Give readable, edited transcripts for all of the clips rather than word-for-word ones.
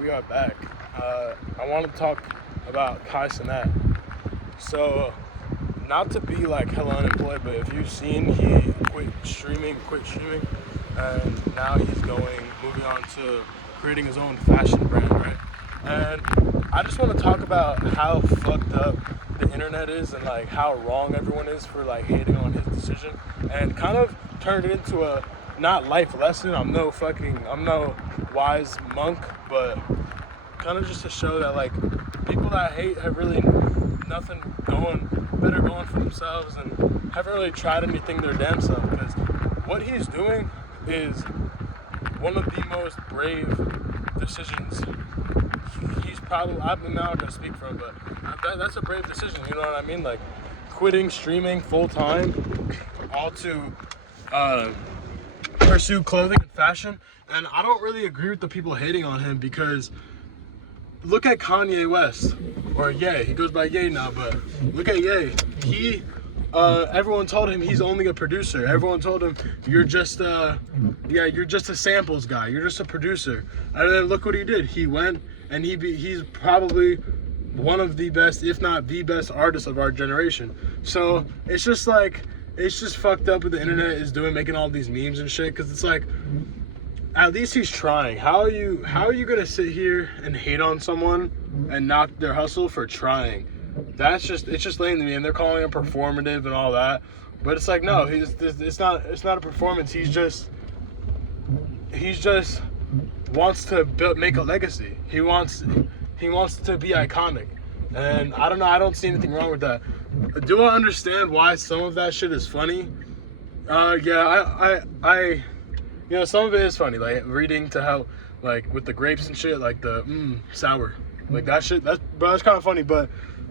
we are back. I want to talk about Cenat. So, not to be like hella unemployed, but if you've seen, he quit streaming, and now he's moving on to creating his own fashion brand, right? And I just want to talk about how fucked up the internet is and like how wrong everyone is for like hating on his decision, and kind of turned it into a not life lesson. I'm no wise monk, but kind of just to show that like people that hate have really nothing better going for themselves and haven't really tried anything their damn self, because what he's doing is one of the most brave decisions he's probably, I'm not gonna speak for him, but that's a brave decision, you know what I mean? Like quitting streaming full time all to pursue clothing and fashion. And I don't really agree with the people hating on him, because look at Kanye West, or Ye. He goes by Ye now, but look at Ye. He, everyone told him he's only a producer. Everyone told him you're just a samples guy. You're just a producer. And then look what he did. He went and he's probably one of the best, if not the best, artist of our generation. So it's just like, it's just fucked up what the internet is doing, making all these memes and shit. Because it's like, at least he's trying. How are you gonna sit here and hate on someone and knock their hustle for trying? It's just lame to me. And they're calling it performative and all that, but it's like, no, it's not a performance. He just wants to make a legacy. He wants to be iconic, and I don't know. I don't see anything wrong with that. Do I understand why some of that shit is funny? Yeah, I some of it is funny, like reading to how, like with the grapes and shit, like the sour, like that shit. That's kind of funny, but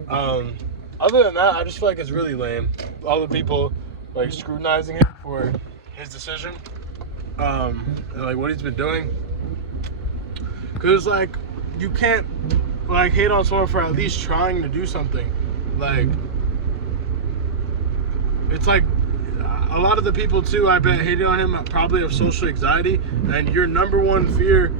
other than that, I just feel like it's really lame. All the people like scrutinizing him for his decision, and like what he's been doing. Cause like you can't like hate on someone for at least trying to do something. Like it's like a lot of the people too, I bet, hating on him probably have social anxiety, and your number one fear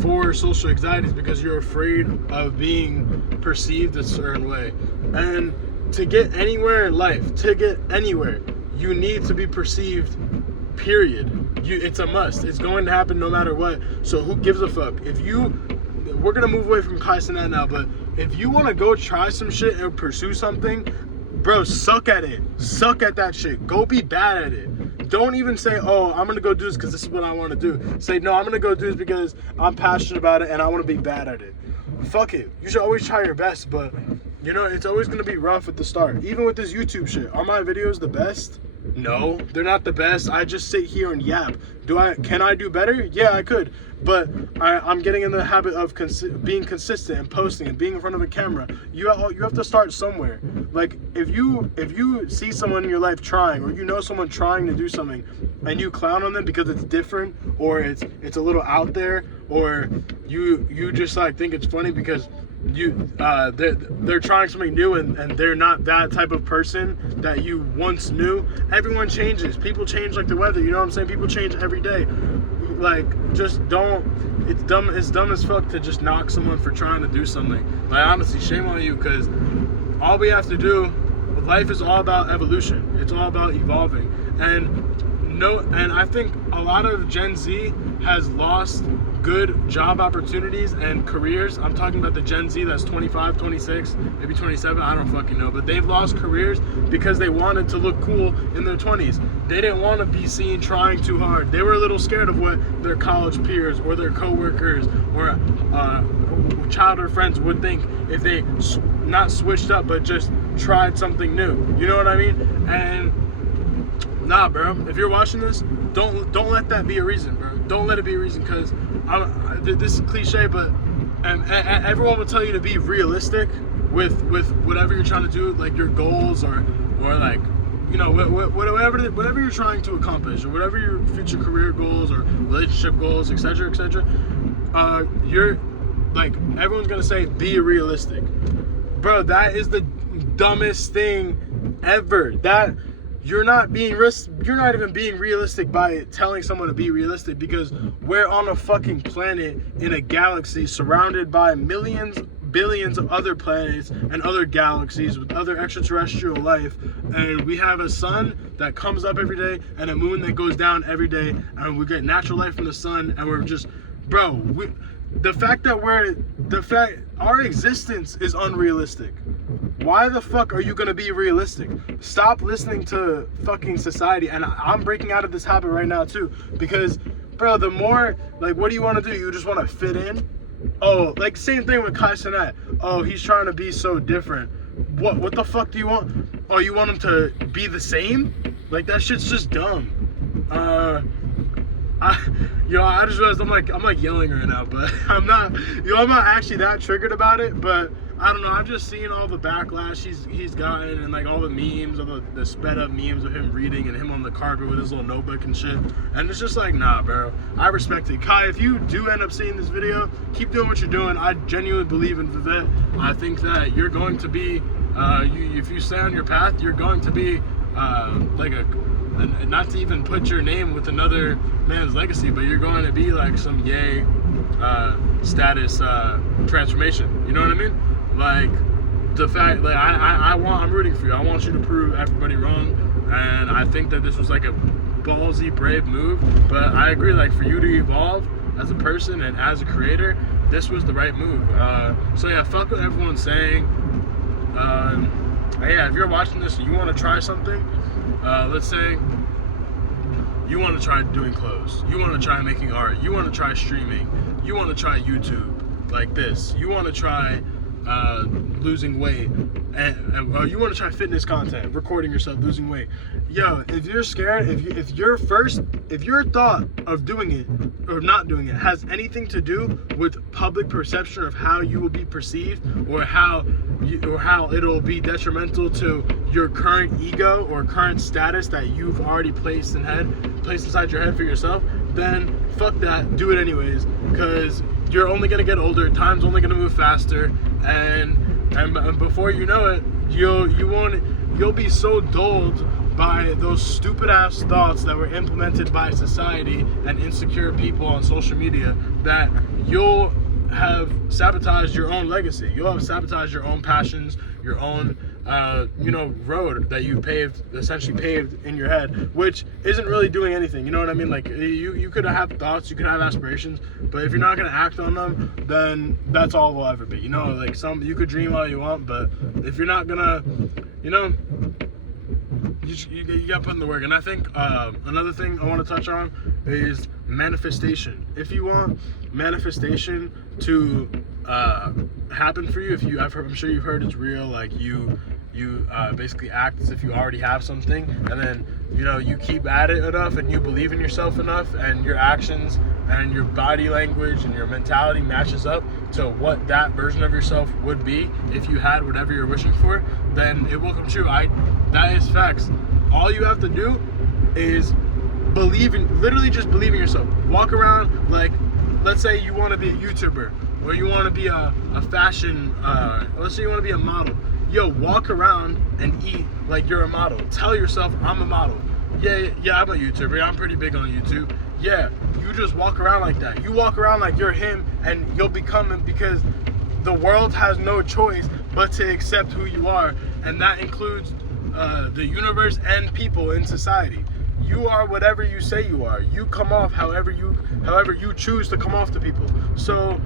for social anxiety is because you're afraid of being perceived a certain way. And to get anywhere in life, you need to be perceived, period. It's a must. It's going to happen no matter what. So who gives a fuck? We're gonna move away from Cenat now, but if you want to go try some shit and pursue something, bro, suck at it. Suck at that shit. Go be bad at it. Don't even say, oh, I'm going to go do this because this is what I want to do. Say, no, I'm going to go do this because I'm passionate about it and I want to be bad at it. Fuck it. You should always try your best, but, it's always going to be rough at the start. Even with this YouTube shit. Are my videos the best? No, they're not the best. I just sit here and yap. Can I do better? Yeah, I could. But I'm getting in the habit of being consistent and posting and being in front of a camera. You have to start somewhere. Like if you see someone in your life trying, or someone trying to do something, and you clown on them because it's different, or it's a little out there, or you just like think it's funny because they're trying something new and they're not that type of person that you once knew. Everyone changes. People change like the weather. You know what I'm saying? People change every day. Like, just don't. It's dumb as fuck to just knock someone for trying to do something. Like, honestly, shame on you, because all we have to do, life is all about evolution. It's all about evolving. And I think a lot of Gen Z has lost good job opportunities and careers. I'm talking about the Gen Z that's 25, 26, maybe 27, I don't fucking know, but they've lost careers because they wanted to look cool in their 20s. They didn't want to be seen trying too hard. They were a little scared of what their college peers or their coworkers or childhood friends would think if they not switched up but just tried something new. You know what I mean? And nah, bro, if you're watching this, don't let that be a reason, bro. Don't let it be a reason, because this is cliche, but everyone will tell you to be realistic with whatever you're trying to do, like your goals or like, whatever you're trying to accomplish, or whatever your future career goals or relationship goals, etc., etc. You're like, everyone's gonna say be realistic, bro. That is the dumbest thing ever. you're not even being realistic by telling someone to be realistic, because we're on a fucking planet in a galaxy surrounded by billions of other planets and other galaxies with other extraterrestrial life, and we have a sun that comes up every day and a moon that goes down every day, and we get natural light from the sun, and we're just, bro, our existence is unrealistic. Why the fuck are you gonna be realistic? Stop listening to fucking society. And I'm breaking out of this habit right now too, because, bro, the more, like, what do you want to do? You just want to fit in? Oh, like, same thing with Cenat. Oh, he's trying to be so different. What the fuck do you want? Oh, you want him to be the same? Like, that shit's just dumb. I just realized I'm like yelling right now, but I'm not actually that triggered about it, but I don't know, I've just seen all the backlash he's gotten, and like all the memes, all the sped up memes of him reading and him on the carpet with his little notebook and shit, and it's just like, nah, bro, I respect it. Kai, if you do end up seeing this video, keep doing what you're doing. I genuinely believe in Vivette. I think that you're going to be, if you stay on your path, you're going to be like not to even put your name with another man's legacy, but you're going to be like some Ye status transformation. You know what I mean? Like, the fact, like, I'm rooting for you. I want you to prove everybody wrong, and I think that this was like a ballsy, brave move. But I agree, like, for you to evolve as a person and as a creator, this was the right move. So yeah, fuck what everyone's saying. Yeah, if you're watching this and you want to try something, let's say you want to try doing clothes, you want to try making art, you want to try streaming, you want to try YouTube like this, you want to try losing weight, and you want to try fitness content, recording yourself losing weight. Yo, if you're scared, if your thought of doing it or not doing it has anything to do with public perception of how you will be perceived, or how it'll be detrimental to your current ego or current status that you've already placed inside your head for yourself, then fuck that. Do it anyways, because you're only gonna get older. Time's only gonna move faster, and before you know it, you'll be so dulled by those stupid ass thoughts that were implemented by society and insecure people on social media, that you'll have sabotaged your own legacy. You'll have sabotaged your own passions, your own road that you essentially paved in your head, which isn't really doing anything. You know what I mean? Like, you could have thoughts, you could have aspirations, but if you're not gonna act on them, then that's all will ever be. You know, like, you could dream all you want, but if you're not gonna, you got to put in the work. And I think another thing I want to touch on is manifestation. If you want manifestation to happen for you, I'm sure you've heard it's real. Like, you basically act as if you already have something, and then you keep at it enough, and you believe in yourself enough, and your actions and your body language and your mentality matches up to what that version of yourself would be if you had whatever you're wishing for, then it will come true. That is facts. All you have to do is literally just believe in yourself. Walk around like, let's say you want to be a YouTuber, or you want to be a fashion, let's say you want to be a model. Yo, walk around and eat like you're a model. Tell yourself, I'm a model. Yeah, I'm a YouTuber. I'm pretty big on YouTube. Yeah, you just walk around like that. You walk around like you're him, and you'll become him, because the world has no choice but to accept who you are, and that includes the universe and people in society. You are whatever you say you are. You come off however you choose to come off to people. So,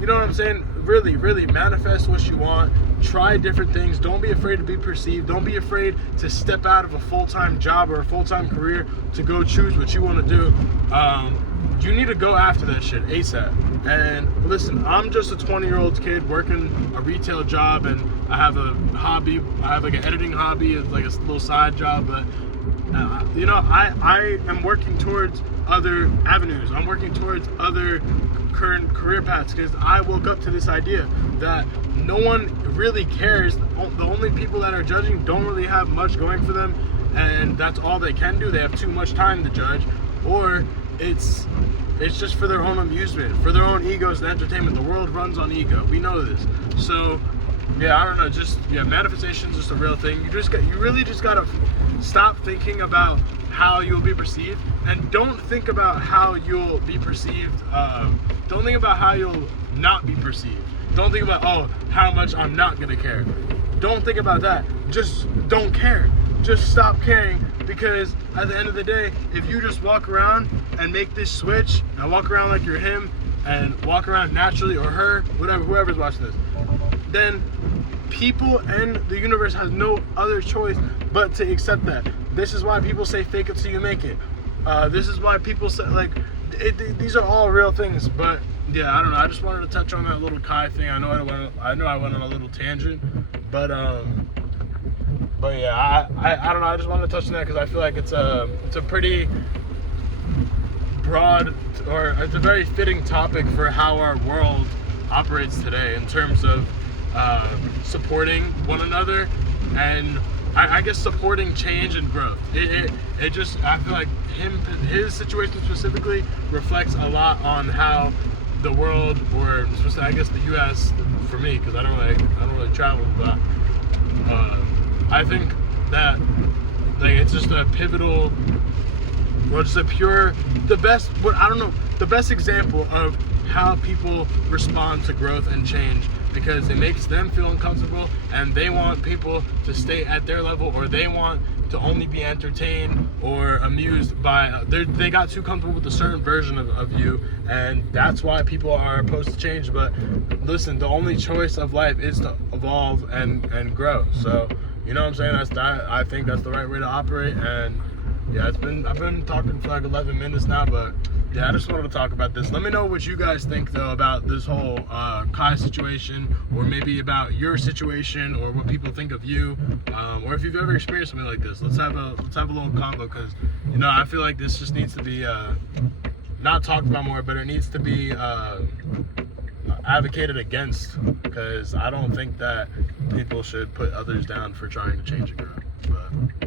you know what I'm saying? Really, really manifest what you want. Try different things. Don't be afraid to be perceived. Don't be afraid to step out of a full-time job or a full-time career to go choose what you want to do. You need to go after that shit ASAP. And listen, I'm just a 20-year-old kid working a retail job, and I have a hobby. I have like an editing hobby. It's like a little side job, but I am working towards other avenues. I'm working towards other current career paths, because I woke up to this idea that no one really cares. The only people that are judging don't really have much going for them, and that's all they can do. They have too much time to judge, or it's just for their own amusement, for their own egos and entertainment. The world runs on ego. We know this. So yeah, I don't know, just manifestation is just a real thing. You really just gotta stop thinking about how you'll be perceived, and don't think about how you'll be perceived. Don't think about how you'll not be perceived. Don't think about, oh, how much I'm not gonna care. Don't think about that. Just don't care. Just stop caring, because at the end of the day, if you just walk around and make this switch and walk around like you're him and walk around naturally, or her, whatever, whoever's watching this, then people and the universe has no other choice but to accept that. This is why people say fake it till you make it. This is why people say, like, these are all real things. But yeah, I don't know. I just wanted to touch on that little Kai thing. I know I went on a little tangent, but yeah, I don't know. I just wanted to touch on that because I feel like it's a pretty broad, or it's a very fitting topic for how our world operates today in terms of supporting one another, and I guess supporting change and growth. It just, I feel like his situation specifically reflects a lot on how the world, or I guess the U.S. for me, because I don't really travel, but I think that, like, it's just a pivotal, or just the best example of how people respond to growth and change, because it makes them feel uncomfortable and they want people to stay at their level, or they want to only be entertained or amused by, they got too comfortable with a certain version of you, and that's why people are opposed to change. But listen, the only choice of life is to evolve and grow. So, you know what I'm saying? I think that's the right way to operate. And yeah, I've been talking for like 11 minutes now, but yeah, I just wanted to talk about this. Let me know what you guys think, though, about this whole Kai situation, or maybe about your situation, or what people think of you, or if you've ever experienced something like this. Let's have a little convo, because, you know, I feel like this just needs to be not talked about more, but it needs to be advocated against, because I don't think that people should put others down for trying to change and grow. But